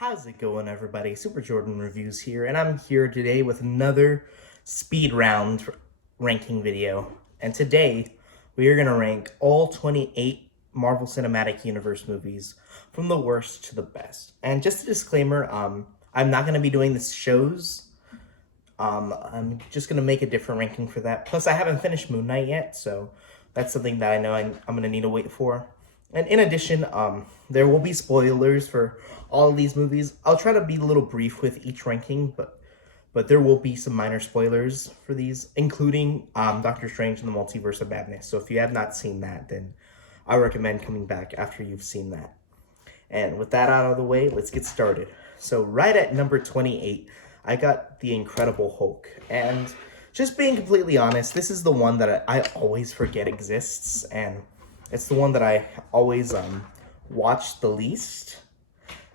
How's it going, everybody? Super Jordan Reviews here, and I'm here today with another speed round ranking video. And today, we are going to rank all 28 Marvel Cinematic Universe movies from the worst to the best. And just a disclaimer, I'm not going to be doing this shows. I'm just going to make a different ranking for that. Plus, I haven't finished Moon Knight yet, so that's something that I know I'm going to need to wait for. And in addition, there will be spoilers for all of these movies. I'll try to be a little brief with each ranking, but there will be some minor spoilers for these, including Doctor Strange and the Multiverse of Madness. So if you have not seen that, then I recommend coming back after you've seen that. And with that out of the way, let's get started. So right at number 28, I got The Incredible Hulk. And just being completely honest, this is the one that I always forget exists, and it's the one that I always watch the least.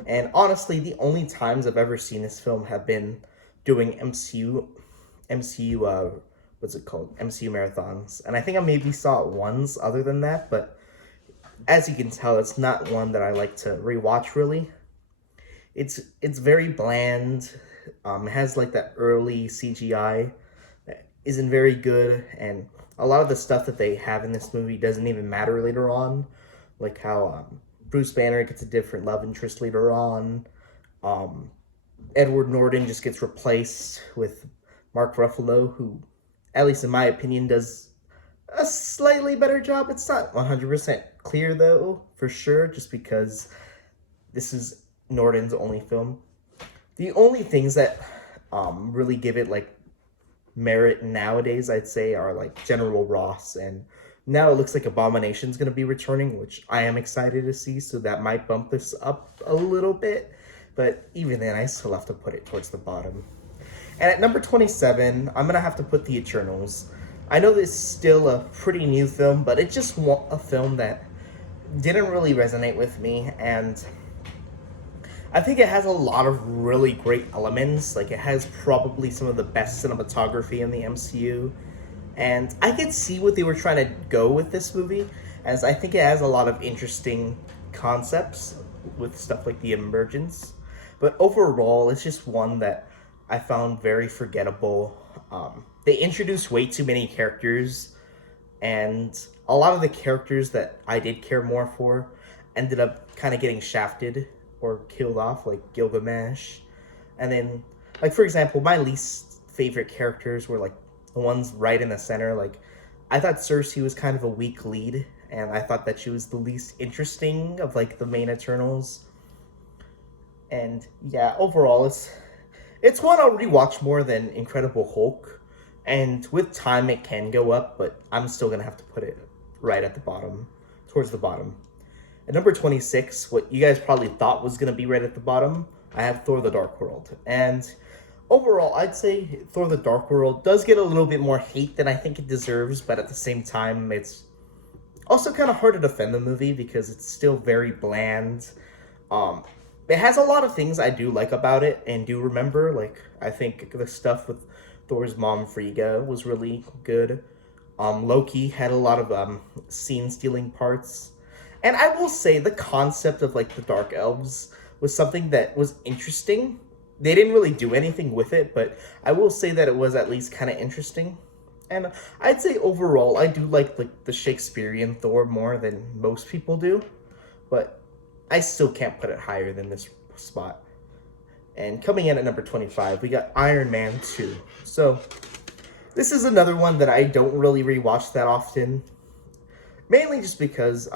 And honestly, the only times I've ever seen this film have been doing MCU, what's it called? MCU marathons. And I think I maybe saw it once other than that, but as you can tell, it's not one that I like to rewatch really. It's very bland. It has like that early CGI that isn't very good, and a lot of the stuff that they have in this movie doesn't even matter later on, like how Bruce Banner gets a different love interest later on. Edward Norton just gets replaced with Mark Ruffalo, who, at least in my opinion, does a slightly better job. It's not 100% clear, though, for sure, just because this is Norton's only film. The only things that really give it, like, merit nowadays, I'd say, are, like, General Ross, and now it looks like Abomination's going to be returning, which I am excited to see, so that might bump this up a little bit, but even then, I still have to put it towards the bottom. And at number 27, I'm going to have to put The Eternals. I know this is still a pretty new film, but it's just a film that didn't really resonate with me, and I think it has a lot of really great elements. Like, it has probably some of the best cinematography in the MCU. And I could see what they were trying to go with this movie, as I think it has a lot of interesting concepts with stuff like the emergence. But overall, it's just one that I found very forgettable. They introduced way too many characters, and a lot of the characters that I did care more for ended up kind of getting shafted or killed off, like Gilgamesh. And then, like, for example, my least favorite characters were, like, the ones right in the center. Like, I thought Cersei was kind of a weak lead, and I thought that she was the least interesting of, like, the main Eternals. And, yeah, overall, it's one I'll rewatch more than Incredible Hulk. And with time, it can go up, but I'm still gonna have to put it right at the bottom, towards the bottom. At number 26, what you guys probably thought was going to be right at the bottom, I have Thor the Dark World. And overall, I'd say Thor the Dark World does get a little bit more hate than I think it deserves, but at the same time, it's also kind of hard to defend the movie because it's still very bland. It has a lot of things I do like about it and do remember. Like, I think the stuff with Thor's mom, Frigga, was really good. Loki had a lot of scene-stealing parts. And I will say the concept of, like, the Dark Elves was something that was interesting. They didn't really do anything with it, but I will say that it was at least kind of interesting. And I'd say overall, I do like the Shakespearean Thor more than most people do. But I still can't put it higher than this spot. And coming in at number 25, we got Iron Man 2. So this is another one that I don't really rewatch that often. Mainly just because,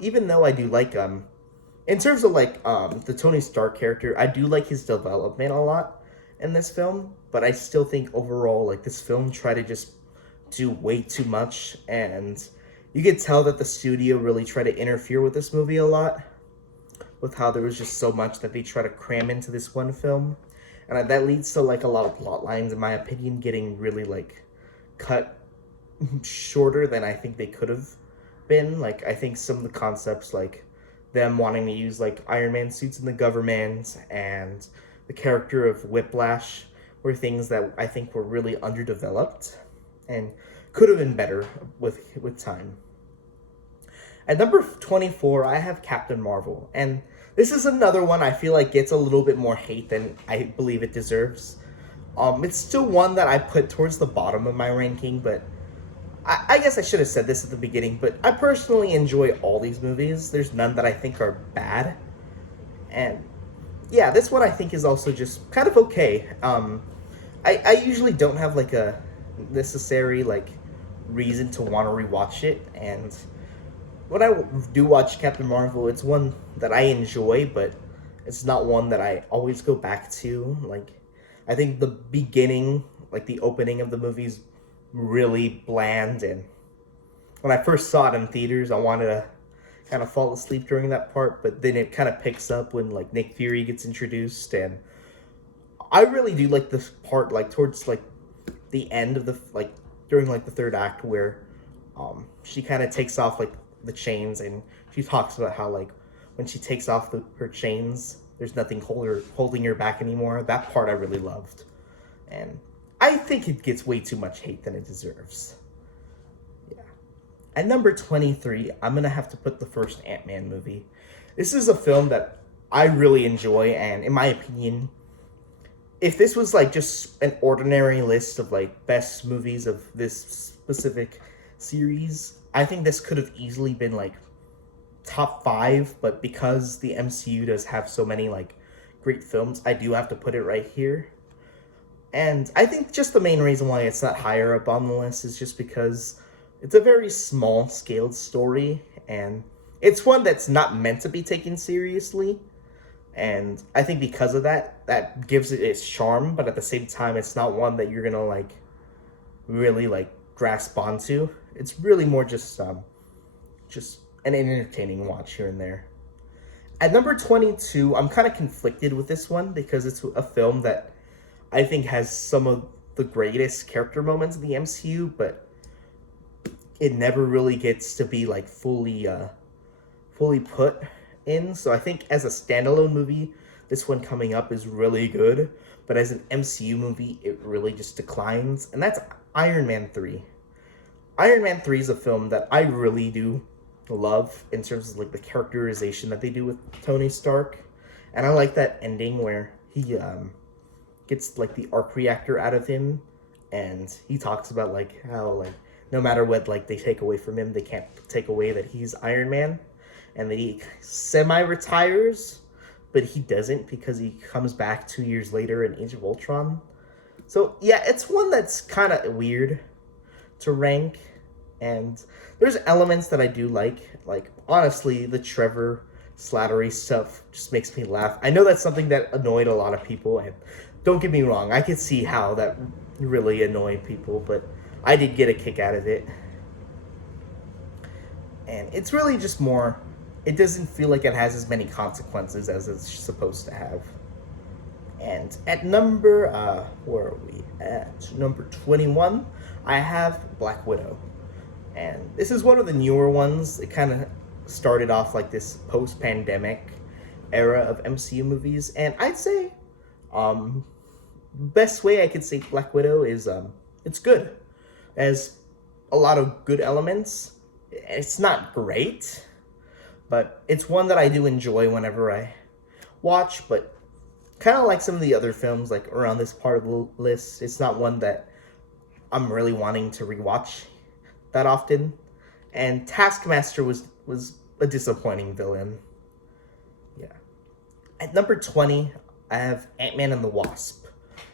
even though I do like, in terms of, like, the Tony Stark character, I do like his development a lot in this film, but I still think overall, like, this film tried to just do way too much, and you could tell that the studio really tried to interfere with this movie a lot, with how there was just so much that they try to cram into this one film, and that leads to, like, a lot of plot lines, in my opinion, getting really, like, cut shorter than I think they could have been. Like, I think some of the concepts, like them wanting to use, like, Iron Man suits in the government and the character of Whiplash, were things that I think were really underdeveloped and could have been better with time. At number 24, I have Captain Marvel, and This is another one I feel like gets a little bit more hate than I believe it deserves. It's still one that I put towards the bottom of my ranking, but I guess I should have said this at the beginning, but I personally enjoy all these movies. There's none that I think are bad. And yeah, this one I think is also just kind of okay. I usually don't have like a necessary like reason to want to rewatch it, and when I do watch Captain Marvel, it's one that I enjoy, but it's not one that I always go back to. Like, I think the beginning, like the opening of the movie's really bland, and when I first saw it in theaters, I wanted to kind of fall asleep during that part, but then it kind of picks up when like Nick Fury gets introduced, and I really do like this part, like towards like the end of the like during like the third act where she kind of takes off like the chains, and she talks about how like when she takes off her chains, there's nothing holding her back anymore. That part I really loved, and I think it gets way too much hate than it deserves. Yeah. At number 23, I'm gonna have to put the first Ant-Man movie. This is a film that I really enjoy, and in my opinion, if this was like just an ordinary list of like best movies of this specific series, I think this could have easily been like top 5, but because the MCU does have so many like great films, I do have to put it right here. And I think just the main reason why it's not higher up on the list is just because it's a very small scaled story, and it's one that's not meant to be taken seriously. And I think because of that, that gives it its charm, but at the same time, it's not one that you're gonna like really like grasp onto. It's really more just an entertaining watch here and there. At number 22, I'm kind of conflicted with this one because it's a film that I think has some of the greatest character moments in the MCU, but it never really gets to be like fully put in. So I think as a standalone movie, this one coming up is really good, but as an MCU movie, it really just declines, and that's Iron Man 3. Iron Man 3 is a film that I really do love in terms of like the characterization that they do with Tony Stark, and I like that ending where he gets like the arc reactor out of him, and he talks about like how like no matter what like they take away from him, they can't take away that he's Iron Man, and that he semi-retires, but he doesn't because he comes back 2 years later in Age of Ultron. So yeah, it's one that's kind of weird to rank, and there's elements that I do like honestly the Trevor Slattery stuff just makes me laugh. I know that's something that annoyed a lot of people, and don't get me wrong, I could see how that really annoyed people, but I did get a kick out of it. And it's really just more, it doesn't feel like it has as many consequences as it's supposed to have. And at where are we? At number 21, I have Black Widow. And this is one of the newer ones. It kind of started off like this post-pandemic era of MCU movies. And I'd say, best way I could say Black Widow is, it's good. It has a lot of good elements. It's not great, but it's one that I do enjoy whenever I watch, but kind of like some of the other films like around this part of the list, it's not one that I'm really wanting to rewatch that often. And Taskmaster was a disappointing villain. Yeah. At number 20, I have Ant-Man and the Wasp.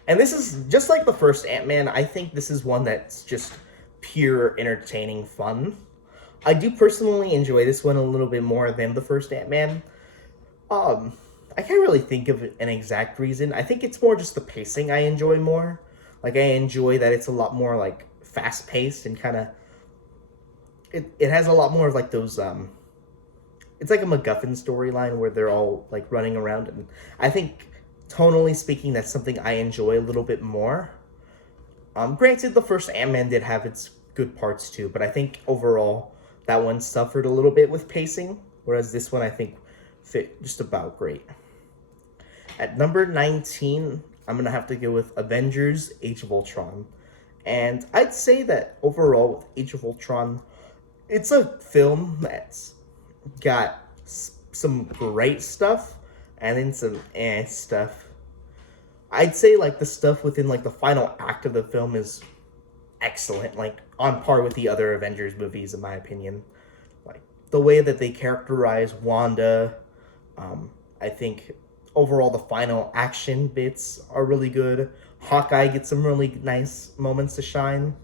And this is just like the first Ant-Man. I think this is one that's just pure entertaining fun. I do personally enjoy this one a little bit more than the first Ant-Man. I can't really think of an exact reason. I think it's more just the pacing I enjoy more. Like, I enjoy that it's a lot more, like, fast-paced and kind of... It has a lot more of, like, those, It's like a MacGuffin storyline where they're all, like, running around. And I think, tonally speaking, that's something I enjoy a little bit more. Granted, the first Ant-Man did have its good parts, too. But I think, overall, that one suffered a little bit with pacing. Whereas this one, I think, fit just about great. At number 19, I'm going to have to go with Avengers Age of Ultron. And I'd say that overall with Age of Ultron, it's a film that's got some great stuff and then some stuff. I'd say like the stuff within like the final act of the film is excellent, like on par with the other Avengers movies in my opinion. Like the way that they characterize Wanda, I think overall the final action bits are really good. Hawkeye gets some really nice moments to shine.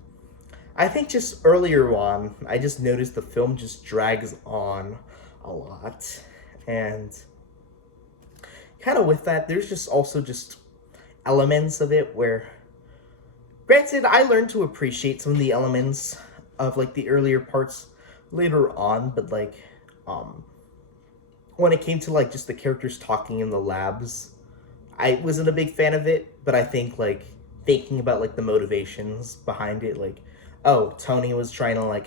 I think just earlier on, I just noticed the film just drags on a lot. And kind of with that, there's just also just elements of it where, granted, I learned to appreciate some of the elements of like the earlier parts later on, but like, when it came to like just the characters talking in the labs, I wasn't a big fan of it, but I think like thinking about like the motivations behind it, like, oh, Tony was trying to like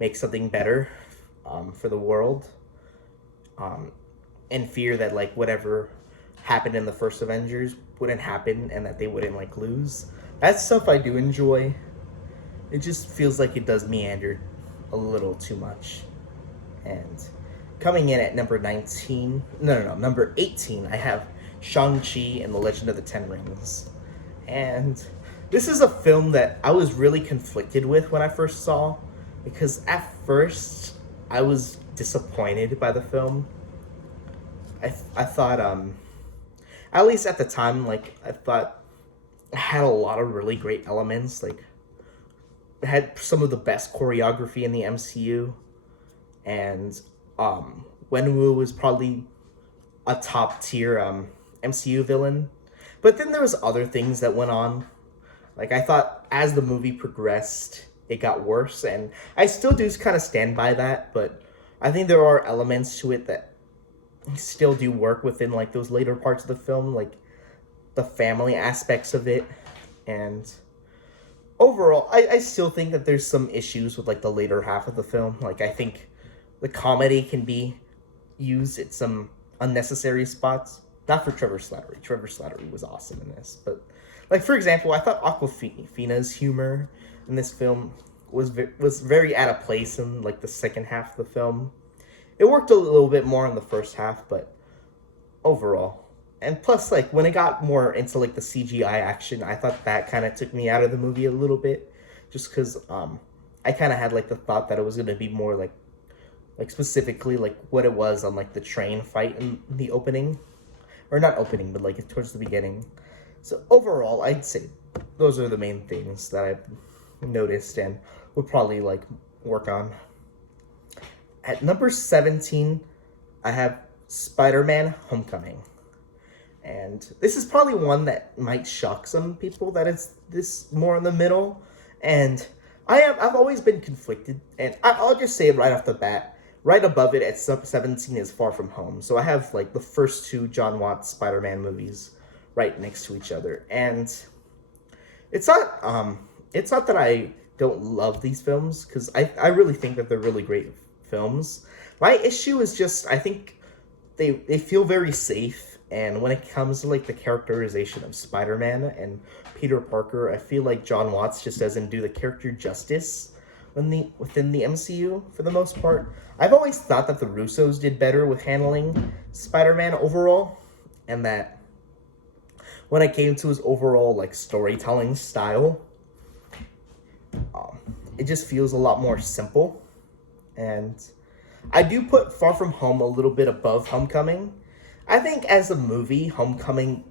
make something better for the world, in fear that like whatever happened in the first Avengers wouldn't happen and that they wouldn't like lose. That's stuff I do enjoy. It just feels like it does meander a little too much. And coming in at number 19, number 18, I have Shang-Chi and the Legend of the Ten Rings. And this is a film that I was really conflicted with when I first saw, because at first I was disappointed by the film. I thought, at least at the time, like, I thought it had a lot of really great elements. Like, it had some of the best choreography in the MCU, and Wenwu was probably a top tier MCU villain. But then there was other things that went on. Like, I thought as the movie progressed, it got worse, and I still do kind of stand by that, but I think there are elements to it that still do work within like those later parts of the film, like the family aspects of it. And overall, I still think that there's some issues with like the later half of the film. Like, I think the comedy can be used at some unnecessary spots. Not for Trevor Slattery. Trevor Slattery was awesome in this, but like, for example, I thought Awkwafina's humor in this film was very out of place in like the second half of the film. It worked a little bit more in the first half, but overall, and plus, like, when it got more into like the CGI action, I thought that kind of took me out of the movie a little bit, just because I kind of had like the thought that it was gonna be more like specifically like what it was on like the train fight in the opening, or not opening, but like towards the beginning. So overall, I'd say those are the main things that I've noticed and would probably like work on. At number 17, I have Spider-Man Homecoming. And this is probably one that might shock some people that it's this more in the middle. And I've always been conflicted. And I'll just say it right off the bat. Right above it at 17 is Far From Home. So I have like the first two John Watts Spider-Man movies right next to each other. And it's not that I don't love these films, because I really think that they're really great films. My issue is just, I think they feel very safe, and when it comes to like the characterization of Spider-Man and Peter Parker, I feel like John Watts just doesn't do the character justice within the MCU for the most part. I've always thought that the Russos did better with handling Spider-Man overall, and that when it came to his overall like storytelling style, it just feels a lot more simple. And I do put Far From Home a little bit above Homecoming. I think as a movie, Homecoming,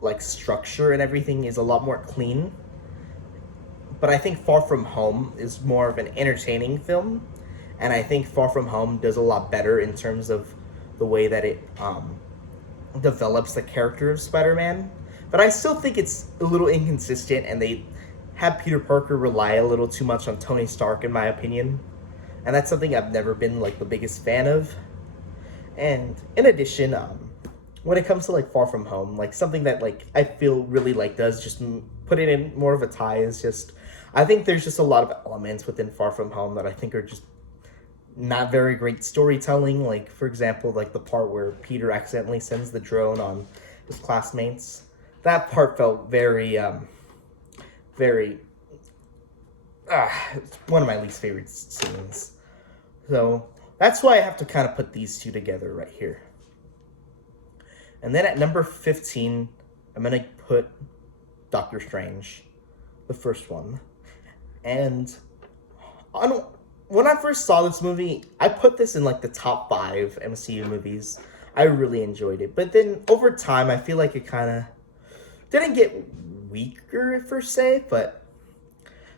like structure and everything, is a lot more clean. But I think Far From Home is more of an entertaining film. And I think Far From Home does a lot better in terms of the way that it develops the character of Spider-Man. But I still think it's a little inconsistent, and they have Peter Parker rely a little too much on Tony Stark, in my opinion. And that's something I've never been like the biggest fan of. And in addition, when it comes to like Far From Home, like something that like I feel really like does just put it in more of a tie is just, I think there's just a lot of elements within Far From Home that I think are just not very great storytelling. Like, for example, like the part where Peter accidentally sends the drone on his classmates. That part felt very it's one of my least favorite scenes. So That's why I have to kind of put these two together right here. And then at number 15, I'm going to put Doctor Strange, the first one. And when I first saw this movie, I put this in like the top 5 MCU movies. I really enjoyed it. But then over time, I feel like it kind of didn't get weaker per se, but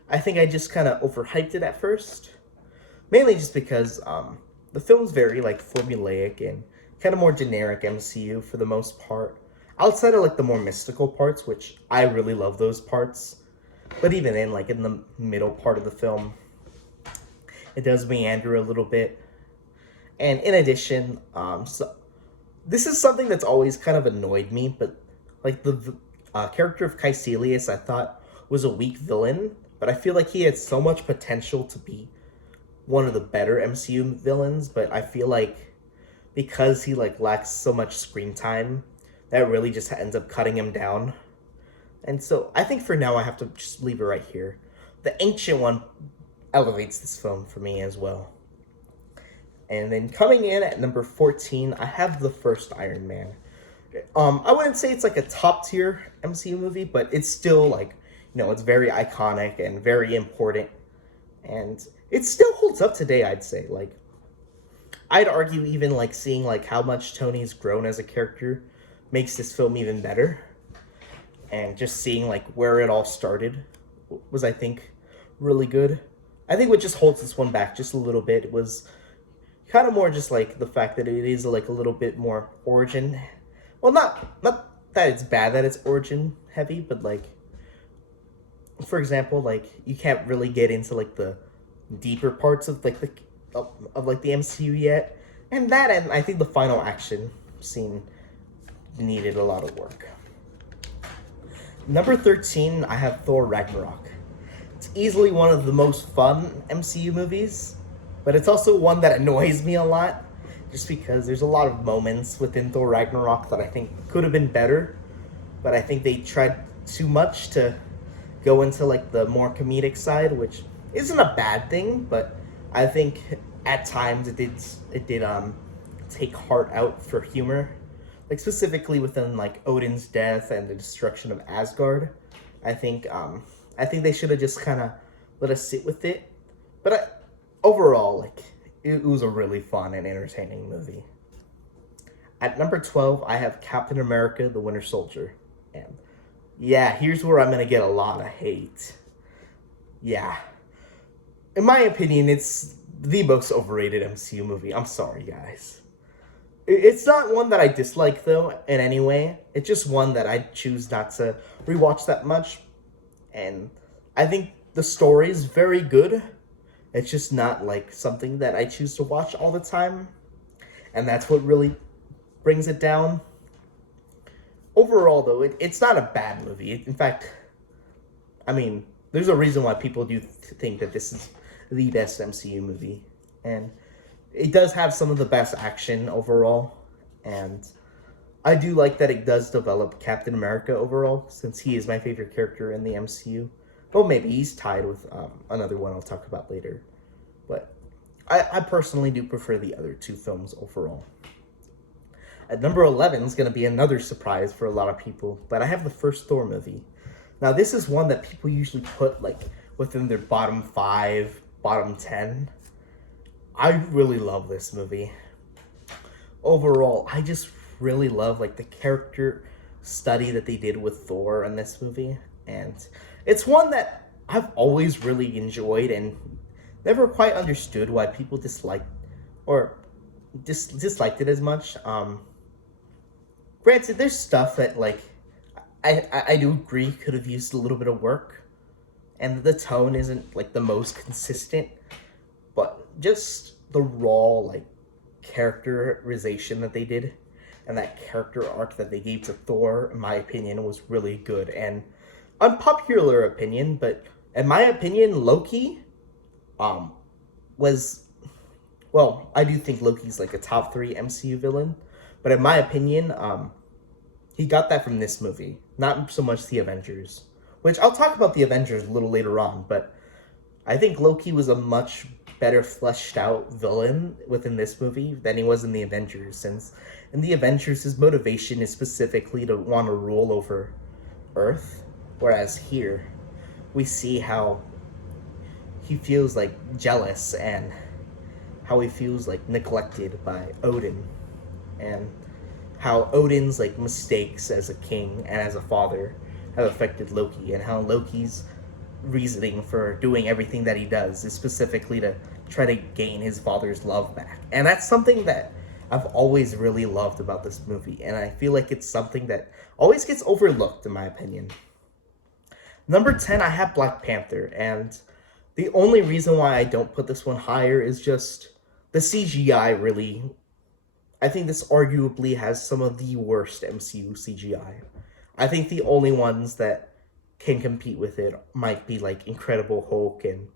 I think I just kind of overhyped it at first. Mainly just because the film's very like formulaic and kind of more generic MCU for the most part. Outside of like the more mystical parts, which I really love those parts. But even in like in the middle part of the film, it does meander a little bit. And in addition, so this is something that's always kind of annoyed me, but like the character of Caecilius I thought was a weak villain, but I feel like he had so much potential to be one of the better MCU villains, but I feel like because he like lacks so much screen time, that really just ends up cutting him down. And so I think for now I have to just leave it right here. The Ancient One elevates this film for me as well. And then coming in at number 14, I have the first Iron Man. I wouldn't say it's like a top tier MCU movie, but it's still like, it's very iconic and very important. And it still holds up today, I'd say. Like, I'd argue even like seeing like how much Tony's grown as a character makes this film even better. And just seeing like where it all started was, I think, really good. I think what just holds this one back just a little bit was kind of more just like the fact that it is like a little bit more origin. Well, not that it's bad that it's origin heavy, but like, for example, like you can't really get into like the deeper parts of like the MCU yet, and I think the final action scene needed a lot of work. Number 13, I have Thor Ragnarok. It's easily one of the most fun MCU movies, but it's also one that annoys me a lot, just because there's a lot of moments within Thor Ragnarok that I think could have been better, but I think they tried too much to go into like the more comedic side, which isn't a bad thing, but I think at times it did take heart out for humor. Like specifically within like Odin's death and the destruction of Asgard, I think they should have just kind of let us sit with it. But overall, like it was a really fun and entertaining movie. At number 12, I have Captain America: The Winter Soldier, and yeah, here's where I'm gonna get a lot of hate. Yeah, in my opinion, it's the most overrated MCU movie. I'm sorry, guys. It's not one that I dislike, though, in any way. It's just one that I choose not to rewatch that much. And I think the story is very good. It's just not, like, something that I choose to watch all the time. And that's what really brings it down. Overall, though, it's not a bad movie. In fact, I mean, there's a reason why people do think that this is the best MCU movie. And it does have some of the best action overall, and I do like that it does develop Captain America overall, since he is my favorite character in the MCU. Well, maybe he's tied with another one I'll talk about later, but I personally do prefer the other two films overall. At number 11 is going to be another surprise for a lot of people, but I have the first Thor movie. Now, this is one that people usually put like within their bottom 5, bottom 10. I really love this movie. Overall, I just really love like the character study that they did with Thor in this movie, and it's one that I've always really enjoyed and never quite understood why people disliked it as much. Granted, there's stuff that like I do agree could have used a little bit of work, and the tone isn't like the most consistent. But just the raw, like, characterization that they did and that character arc that they gave to Thor, in my opinion, was really good. And unpopular opinion, but in my opinion, Loki was... Well, I do think Loki's, like, a top 3 MCU villain. But in my opinion, he got that from this movie. Not so much the Avengers. Which, I'll talk about the Avengers a little later on, but I think Loki was a much better fleshed out villain within this movie than he was in the Avengers, since in the Avengers his motivation is specifically to want to rule over Earth, whereas here we see how he feels like jealous and how he feels like neglected by Odin, and how Odin's like mistakes as a king and as a father have affected Loki, and how Loki's reasoning for doing everything that he does is specifically to try to gain his father's love back. And that's something that I've always really loved about this movie, and I feel like it's something that always gets overlooked in my opinion. Number 10, I have Black Panther, and the only reason why I don't put this one higher is just the CGI really. I think this arguably has some of the worst MCU CGI. I think the only ones that can compete with it might be like Incredible Hulk and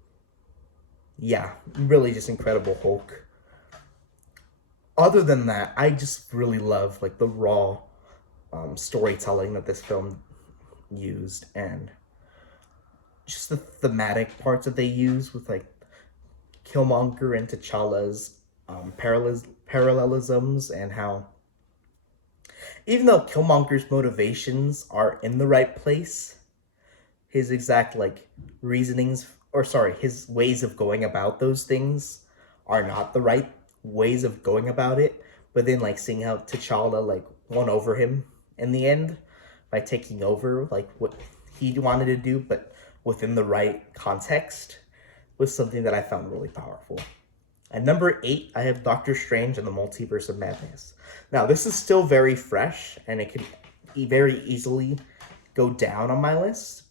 yeah, really just Incredible Hulk. Other than that, I just really love like the raw storytelling that this film used, and just the thematic parts that they use with like Killmonger and T'Challa's parallelisms, and how even though Killmonger's motivations are in the right place, his exact like reasonings, or sorry, his ways of going about those things are not the right ways of going about it. But then like seeing how T'Challa like won over him in the end by taking over like what he wanted to do, but within the right context, was something that I found really powerful. At number 8, I have Doctor Strange and the Multiverse of Madness. Now, this is still very fresh, and it could very easily go down on my list.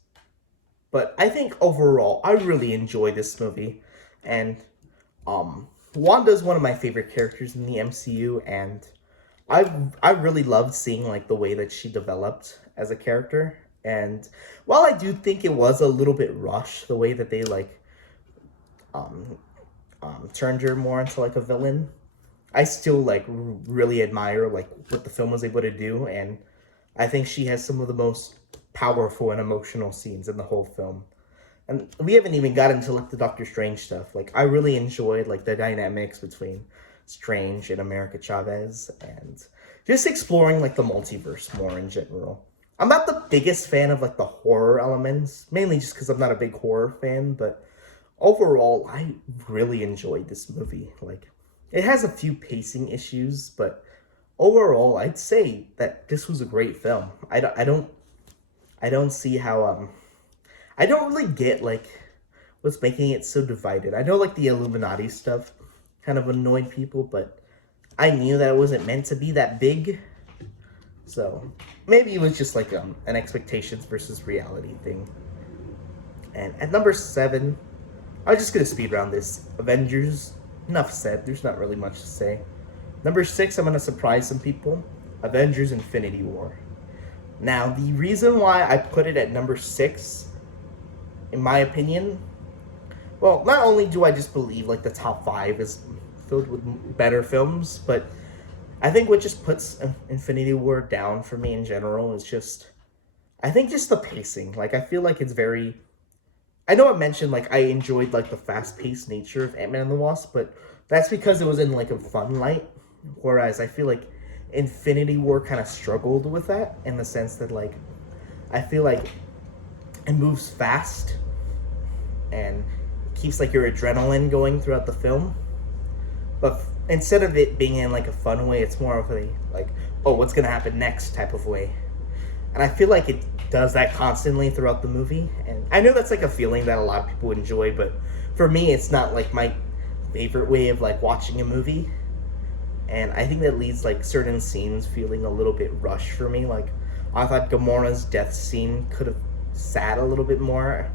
But I think overall, I really enjoy this movie. And Wanda is one of my favorite characters in the MCU, and I really loved seeing like the way that she developed as a character. And while I do think it was a little bit rushed, the way that they like turned her more into like a villain, I still like really admire like what the film was able to do, and I think she has some of the most powerful and emotional scenes in the whole film. And we haven't even gotten to like the Doctor Strange stuff. Like I really enjoyed like the dynamics between Strange and America Chavez, and just exploring like the multiverse more in general. I'm not the biggest fan of like the horror elements, mainly just because I'm not a big horror fan, but overall, I really enjoyed this movie. Like, it has a few pacing issues, but overall, I'd say that this was a great film. I don't see how I don't really get like what's making it so divided. I know like the Illuminati stuff kind of annoyed people, but I knew that it wasn't meant to be that big. So maybe it was just like an expectations versus reality thing. And at number 7, I'm just gonna speed round this. Avengers. Enough said. There's not really much to say. Number 6, I'm gonna surprise some people. Avengers: Infinity War. Now, the reason why I put it at number 6, in my opinion, well, not only do I just believe like the top 5 is filled with better films, but I think what just puts Infinity War down for me in general is just, I think just the pacing. Like, I feel like it's very, I know I mentioned like I enjoyed like the fast-paced nature of Ant-Man and the Wasp, but that's because it was in like a fun light, whereas I feel like Infinity War kind of struggled with that, in the sense that like I feel like it moves fast and keeps like your adrenaline going throughout the film, but instead of it being in like a fun way, it's more of a like, oh, what's gonna happen next type of way. And I feel like it does that constantly throughout the movie. And I know that's like a feeling that a lot of people enjoy, but for me, it's not like my favorite way of like watching a movie. And I think that leaves like certain scenes feeling a little bit rushed for me. Like, I thought Gamora's death scene could have sat a little bit more.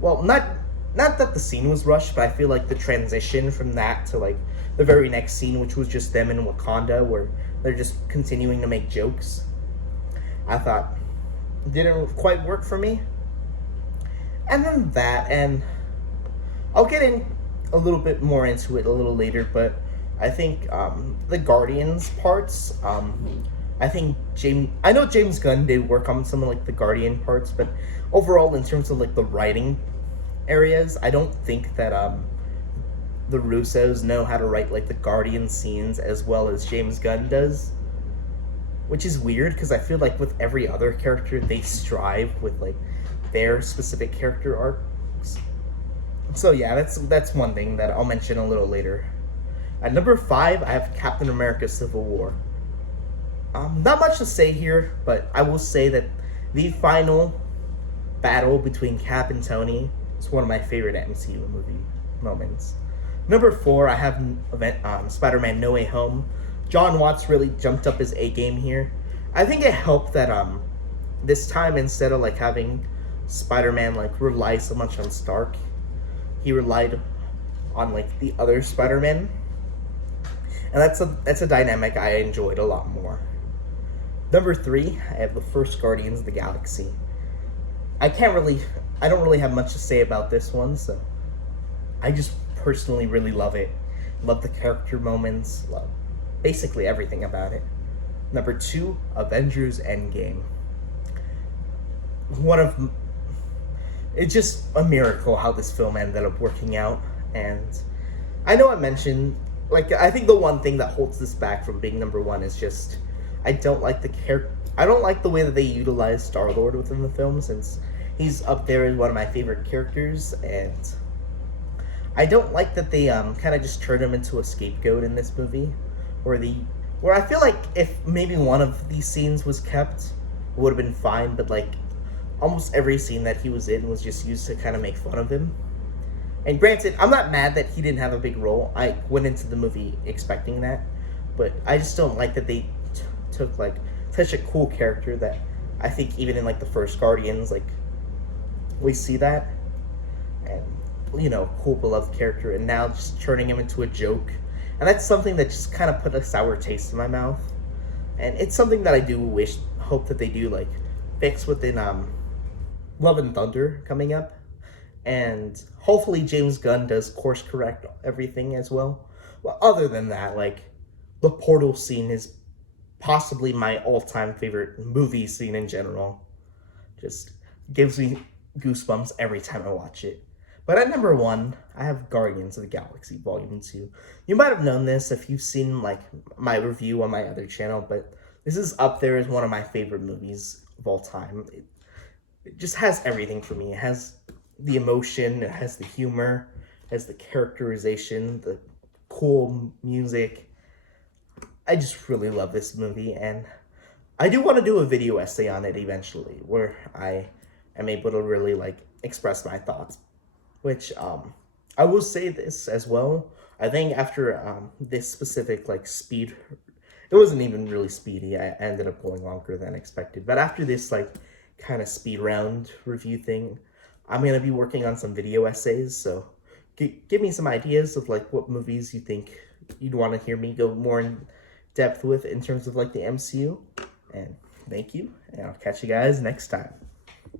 Well, not that the scene was rushed, but I feel like the transition from that to like the very next scene, which was just them in Wakanda, where they're just continuing to make jokes, I thought didn't quite work for me. And then that, and I'll get in a little bit more into it a little later, but I think the Guardians parts, I think I know James Gunn did work on some of like the Guardian parts, but overall in terms of like the writing, areas. I don't think that the Russos know how to write like the Guardian scenes as well as James Gunn does, which is weird because I feel like with every other character they strive with like their specific character arcs. So yeah, that's one thing that I'll mention a little later. At number 5, I have Captain America: Civil War. Not much to say here, but I will say that the final battle between Cap and Tony is one of my favorite MCU movie moments. Number 4, I have Spider-Man: No Way Home. John Watts really jumped up his A game here. I think it helped that this time, instead of like having Spider-Man like rely so much on Stark, he relied on like the other Spider-Man, and that's a dynamic I enjoyed a lot more. Number 3, I have the first Guardians of the Galaxy. I don't really have much to say about this one, so I just personally really love it. Love the character moments, love basically everything about it. Number 2, Avengers Endgame. It's just a miracle how this film ended up working out, and I know I mentioned, like, I think the one thing that holds this back from being number 1 is just I don't like the way that they utilize Star-Lord within the film, since he's up there as one of my favorite characters, and I don't like that they kind of just turned him into a scapegoat in this movie, where I feel like if maybe one of these scenes was kept, it would have been fine, but like almost every scene that he was in was just used to kind of make fun of him. And granted, I'm not mad that he didn't have a big role. I went into the movie expecting that, but I just don't like that they took like such a cool character that I think even in like the first Guardians, like we see that, and cool beloved character, and now just turning him into a joke, and that's something that just kind of put a sour taste in my mouth, and it's something that I do hope that they do like fix within Love and Thunder coming up, and hopefully James Gunn does course correct everything as well. Well, other than that, like the portal scene is possibly my all-time favorite movie scene in general. Just gives me goosebumps every time I watch it. But at number 1, I have Guardians of the Galaxy Volume 2. You might have known this if you've seen like my review on my other channel, but this is up there as one of my favorite movies of all time. It just has everything for me. It has the emotion, it has the humor, it has the characterization, the cool music. I just really love this movie, and I do want to do a video essay on it eventually, where I am able to really like express my thoughts. Which I will say this as well. I think after this specific like speed, it wasn't even really speedy. I ended up going longer than expected. But after this like kind of speed round review thing, I'm gonna be working on some video essays. So give me some ideas of like what movies you think you'd want to hear me go more in depth with in terms of like the MCU. And thank you, and I'll catch you guys next time.